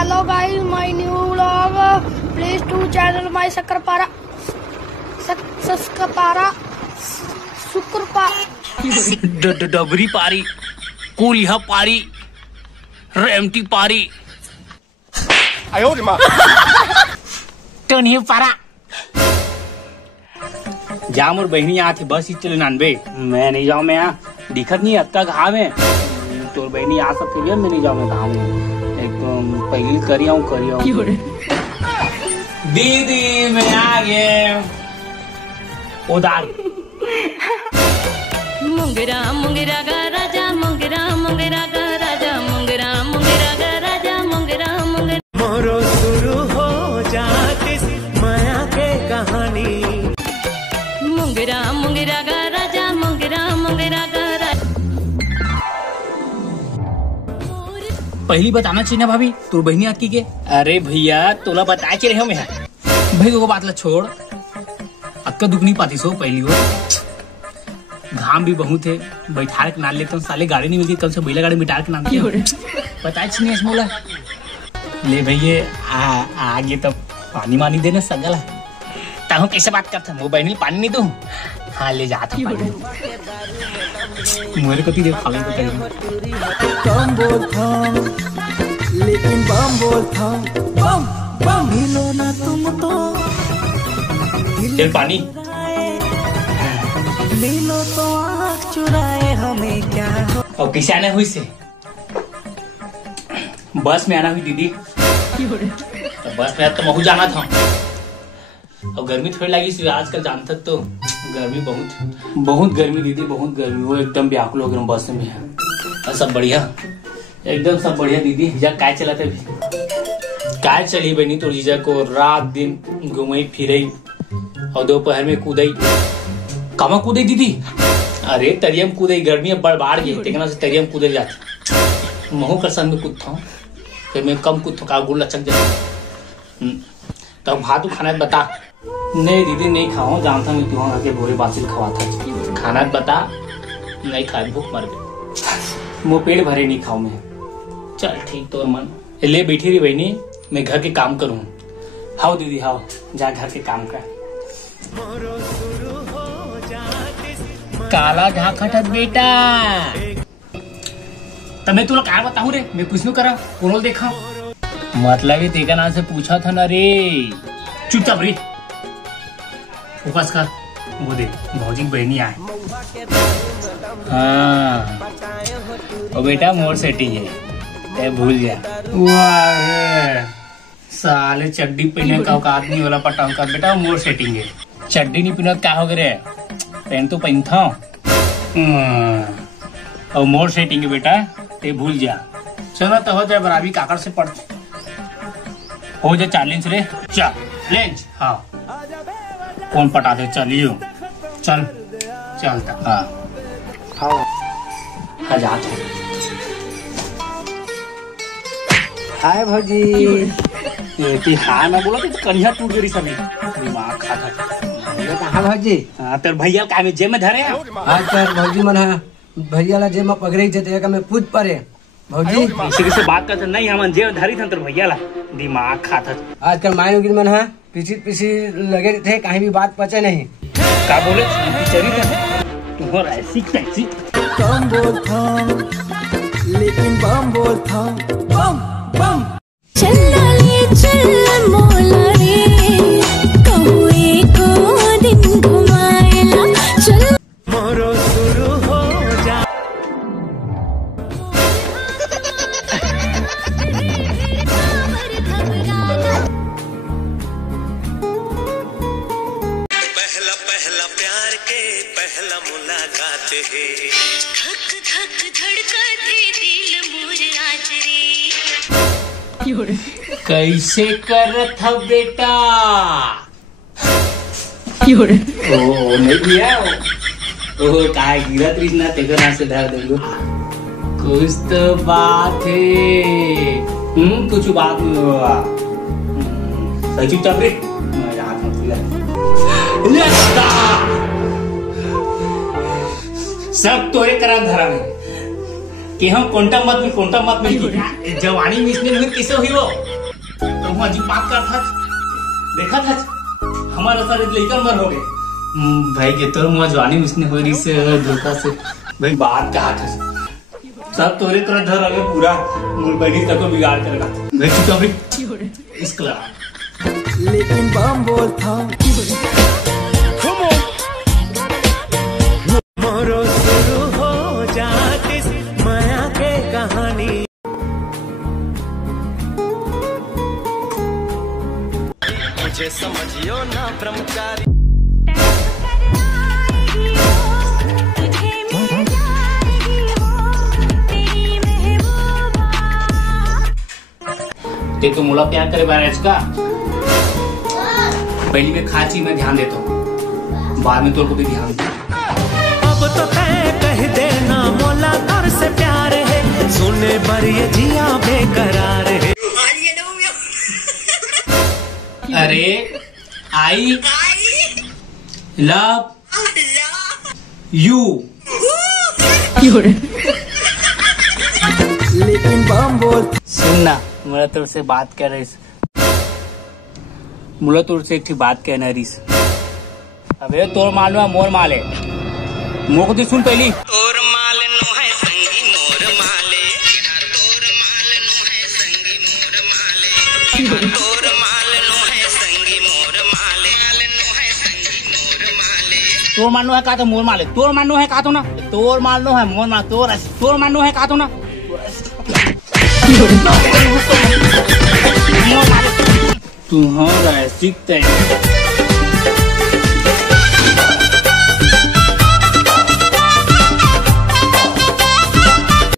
Hello guys, my new vlog. Please to channel my Sakrapara. डबरी पारी, कुलिया पारी, रेमटी पारी, टनिया पारा। जाम और बहनी यहाँ थी बस ही चले नानबे। मैं नहीं जाऊँ, मैं यहाँ दिखत नहीं अक्का घाव है। तो बहनी आ सकती है, मैं नहीं जाऊँ घाव में। एकदम पहले करिया हूँ। दीदी मैं आ गया। उदार मुंगरा मुंगरा गा राजा, मुंगरा मुंगरा गा राजा, मुंगरा मुंगरा गा राजा, मुंगरा मुंगरा मोरो शुरू हो जाती माया के कहानी। मुंगरा मुंगरा गा राजा, मुंगरा मुंगरा गा राजा। पहली बताना चाहिए ना भाभी, तू बहनी आती के। अरे भैया तोला बताए चले हो मैं भाई को बात ला छोड़। अक्का दुख नहीं पाती सो पहली हो। घाम भी बहुत है, बैठा के नाल लेते साले गाड़ी नहीं मिलती, कल से बैला गाड़ी मिटा के नाम बताए नहीं मोला। ले भैया आगे तो पानी मानी देना सगल ताहू कैसे बात करता वो बहनी पानी नहीं दूं। हाँ ले जाता मेरे को दे खाली को कम बोलता लेकिन बम बोलता, बम बम हिलो ना तुम तो पानी मिलो तो आँख चुराए हमें क्या हो। और किसे आना हुई से बस में आना हुई दीदी। तो बस में तो महू जाना था और गर्मी थोड़ी लगी सी आजकल जानता तो गर्मी बहुत गर्मी दीदी, बहुत गर्मी वो एकदम व्याकुल हो गया बस में। और सब बढ़िया एकदम सब बढ़िया दीदी। जीजा काय चलाते भी काय चली बनी तो जीजा को रात दिन घुमई फिरई और दोपहर में कूदई। कमा कूदे दीदी? अरे तरियम कूदे, गर्मी अब बढ़ गई टेकना से तरियम कूदे जाती। महू कर संग में कूदता हूँ, फिर मैं कम कूदता का गुड़ लचक जाता। तब भातू खाना बता। नहीं दीदी नहीं खाओ, जानता मैं तुम आके बोरे बासिल खवाता। खाना बता नहीं खाए, भूख मर गई, मुँह पेट भरे नहीं खाऊ मैं। चल ठीक तो मन ले बैठी रही बहनी, मैं घर के काम करूँ। हाओ दीदी हाओ, जा घर के काम कर। काला झाखट बेटा तमें तुला काय बताऊं रे, मैं कुछ नहीं करा कौन देखा मतलब तेका नाम से पूछा था ना रे। चुपचाप रे, फोकस कर। वो देख भौजी की बहनी आए। हाँ ओ बेटा मोर सेटिंग है, भूल जा। साले चड्डी पहने का औकात नहीं वाला पटाव का बेटा, मोर सेटिंग है। चड्डी नहीं पहना क्या हो गए, पेन तो पहनता और मोर सेटिंग है बेटा, ते भूल जा। चलो तो हो जाए बराबरी काकड़ से पड़ हो जाए 40 रे चैलेंज। हाँ कौन पटाते चलियो चल चलता। हाँ हजार हाय भौजी। हाँ मैं बोला तो कन्या टूट गई सभी दिमाग खाता। कहाँ भौजी? हाँ तेरे भैया का में जेब में धरे। हाँ तेरे भौजी मन है भैया ला जेब में पकड़े थे मैं पूछ पड़े भौजी। किसी से बात करते नहीं, हम जेब धरी था तेरे भैया ला, दिमाग खाता। आजकल मायनो गिर मन है पीछे लगे थे, कहीं भी बात पचे नहीं। क्या बोले चली था तुम्हारा ऐसी कैसी। कम बोलता लेकिन बम बोलता, बम बम चलना ले चल मोला रे, कहुए को दिन घुमाएला चल। मोरो शुरू हो जा पहला पहला प्यार के पहला मुलाकात है। धक धक धड़कते दिल मोर आज रे। कैसे कर था बेटा? ओ नहीं किया ओ कहा गिरा कृष्णा तेरे नाम से धर देंगे। कुछ तो बात है। कुछ बात नहीं हुआ। सही चुपचाप रे, मैं रात में सब तोरे करा धरा में कि हम कोंटा मत मिल जवानी मिसने में कैसे हुई हो तो हम अजीब बात करता देखा था हमारा सारे लड़का मर हो गए भाई के तोर मुआ जवानी मिसने हो रही से धोखा से भाई बात कहा था सब तोरे तरह धर अगे पूरा मुलबड़ी तक को बिगाड़ कर रखा भाई चुप भाई इसको लगा लेकिन बम बोलता मोरो शुरू हो जाती माया के कहानी मुझे समझियो ना ब्रह्मचारी ते तो मुला प्यार करे बारे का पहली में खाची में ध्यान देता हूँ बाद में तो को भी ध्यान दे अब तो कह देना मोला तर से प्यार है सुने पर ये जिया बेकरार है अरे आई लव यू लेकिन बम बोल सुनना मुला तोर से बात कर रही मुला तोर से एक बात कहना रहीस अबे तोर मालूम है मोर माल है मोर को तो सुन पहली तोर माल नो है संगी मोर माले तोर माल नो है संगी मोर माले तोर माल नो है संगी मोर माले नो है संगी मोर माले तोर मानो है का तो मोर माले तोर मानो है का तो ना तोर मानो है मोर माल तोर मानो है का तो ना तुम्हारा सीखते